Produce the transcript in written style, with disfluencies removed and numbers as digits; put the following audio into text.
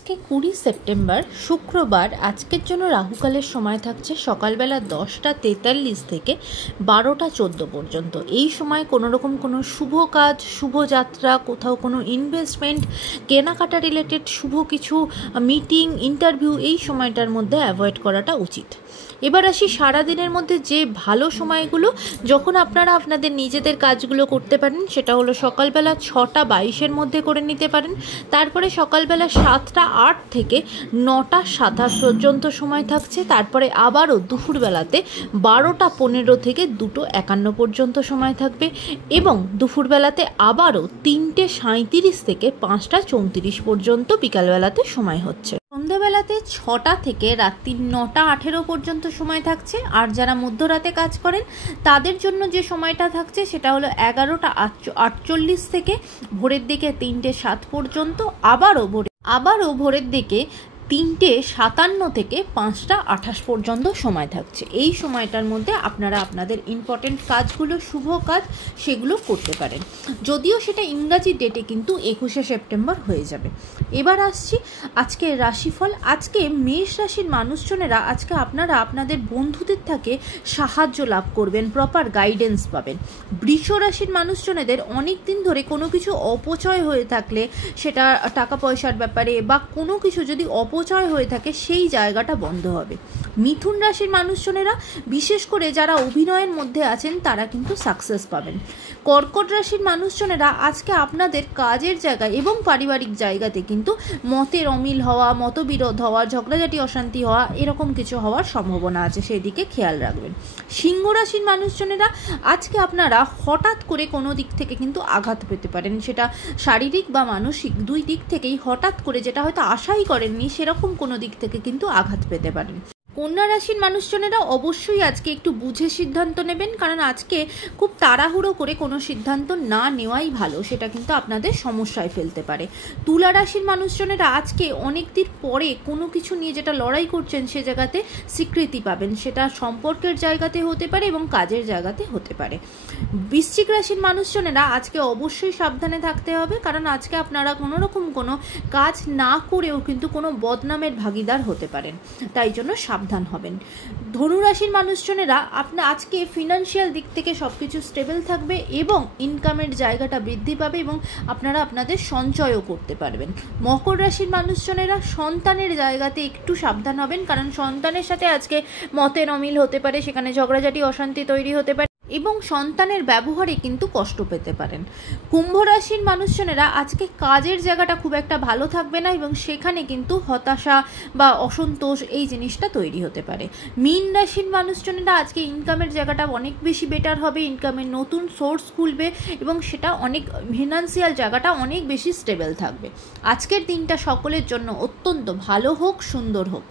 আজকে 20 সেপ্টেম্বর শুক্রবার। আজকের জন্য রাহুকালের সময় থাকছে সকালবেলা 10টা 43 থেকে 12টা 14 পর্যন্ত। এই সময় কোনো রকম কোনো শুভ কাজ, শুভযাত্রা, কোথাও কোনো ইনভেস্টমেন্ট, কেনাকাটা রিলেটেড শুভ কিছু মিটিং, ইন্টারভিউ এই সময়টার মধ্যে অ্যাভয়েড করাটা উচিত। এবার আসি সারাদিনের মধ্যে যে ভালো সময়গুলো যখন আপনারা আপনাদের নিজেদের কাজগুলো করতে পারেন, সেটা হলো সকালবেলা 6টা 22-এর মধ্যে করে নিতে পারেন। তারপরে সকালবেলা 7টা 8 থেকে 9টা 27 পর্যন্ত সময় থাকছে। তারপরে আবারও দুপুরবেলাতে 12টা 15 থেকে 2টো 51 পর্যন্ত সময় থাকবে এবং দুপুরবেলাতে আবারও 3টে 37 থেকে 5টা 34 পর্যন্ত বিকালবেলাতে সময় হচ্ছে। সন্ধ্যাবেলাতে 6টা থেকে রাত্রি 9টা 18 পর্যন্ত সময় থাকছে। আর যারা মধ্যরাতে কাজ করেন তাদের জন্য যে সময়টা থাকছে সেটা হলো 11টা 48 থেকে ভোরের দিকে 3টে 7 পর্যন্ত, আবারও ভোরের দিকে 3টে 57 থেকে 5টা 28 পর্যন্ত সময় থাকছে। এই সময়টার মধ্যে আপনারা আপনাদের ইম্পর্টেন্ট কাজগুলো, শুভ কাজ, সেগুলো করতে পারেন। যদিও সেটা ইংরাজি ডেটে কিন্তু 21শে সেপ্টেম্বর হয়ে যাবে। এবার আসছি আজকের রাশিফল। আজকে মেষ রাশির মানুষজনেরা আজকে আপনারা আপনাদের বন্ধুদের থেকে সাহায্য লাভ করবেন, প্রপার গাইডেন্স পাবেন। বৃষ রাশির মানুষজনেদের অনেক দিন ধরে কোনো কিছু অপচয় হয়ে থাকলে, সেটা টাকা পয়সার ব্যাপারে বা কোনো কিছু যদি অপচয় হয়ে থাকে, সেই জায়গাটা বন্ধ হবে। মিথুন রাশির মানুষজনেরা বিশেষ করে যারা অভিনয়ের মধ্যে আছেন তারা কিন্তু সাকসেস পাবেন। কর্কট রাশির মানুষজনেরা আজকে আপনাদের কাজের জায়গায় এবং পারিবারিক জায়গাতে কিন্তু মতের অমিল হওয়া, মতবিরোধ হওয়া, ঝগড়াঝাটি অশান্তি হওয়া, এরকম কিছু হওয়ার সম্ভাবনা আছে, সেই দিকে খেয়াল রাখবেন। সিংহ রাশির মানুষজনেরা আজকে আপনারা হঠাৎ করে কোনো দিক থেকে কিন্তু আঘাত পেতে পারেন, সেটা শারীরিক বা মানসিক দুই দিক থেকেই হঠাৎ করে, যেটা হয়তো আশাই করেননি সেরকম কোনো দিক থেকে কিন্তু আঘাত পেতে পারেন। কন্যা রাশির মানুষজনেরা অবশ্যই আজকে একটু বুঝে সিদ্ধান্ত নেবেন, কারণ আজকে খুব তাড়াহুড়ো করে কোনো সিদ্ধান্ত না নেওয়াই ভালো, সেটা কিন্তু আপনাদের সমস্যায় ফেলতে পারে। তুলা রাশির মানুষজনেরা আজকে অনেক দিন পরে কোনো কিছু নিয়ে যেটা লড়াই করছেন সে জায়গাতে স্বীকৃতি পাবেন, সেটা সম্পর্কের জায়গাতে হতে পারে এবং কাজের জায়গাতে হতে পারে। বৃশ্চিক রাশির মানুষজনেরা আজকে অবশ্যই সাবধানে থাকতে হবে, কারণ আজকে আপনারা কোনো রকম কোনো কাজ না করেও কিন্তু কোনো বদনামের ভাগিদার হতে পারেন, তাই জন্য সাবধান হবেন। ধনুরাশির মানুষজনেরা আপনার আজকে ফিনান্সিয়াল দিক থেকে সবকিছু স্টেবল থাকবে এবং ইনকামের জায়গাটা বৃদ্ধি পাবে এবং আপনারা আপনাদের সঞ্চয়ও করতে পারবেন। মকর রাশির মানুষজনেরা সন্তানের জায়গাতে একটু সাবধান হবেন, কারণ সন্তানের সাথে আজকে মতের অমিল হতে পারে, সেখানে ঝগড়াঝাটি অশান্তি তৈরি হতে পারে এবং সন্তানের ব্যবহারে কিন্তু কষ্ট পেতে পারেন। কুম্ভ রাশির মানুষজনেরা আজকে কাজের জায়গাটা খুব একটা ভালো থাকবে না এবং সেখানে কিন্তু হতাশা বা অসন্তোষ এই জিনিসটা তৈরি হতে পারে। মীন রাশির মানুষজনেরা আজকে ইনকামের জায়গাটা অনেক বেশি বেটার হবে, ইনকামের নতুন সোর্স খুলবে এবং সেটা অনেক ফিনান্সিয়াল জায়গাটা অনেক বেশি স্টেবল থাকবে। আজকের দিনটা সকলের জন্য অত্যন্ত ভালো হোক, সুন্দর হোক।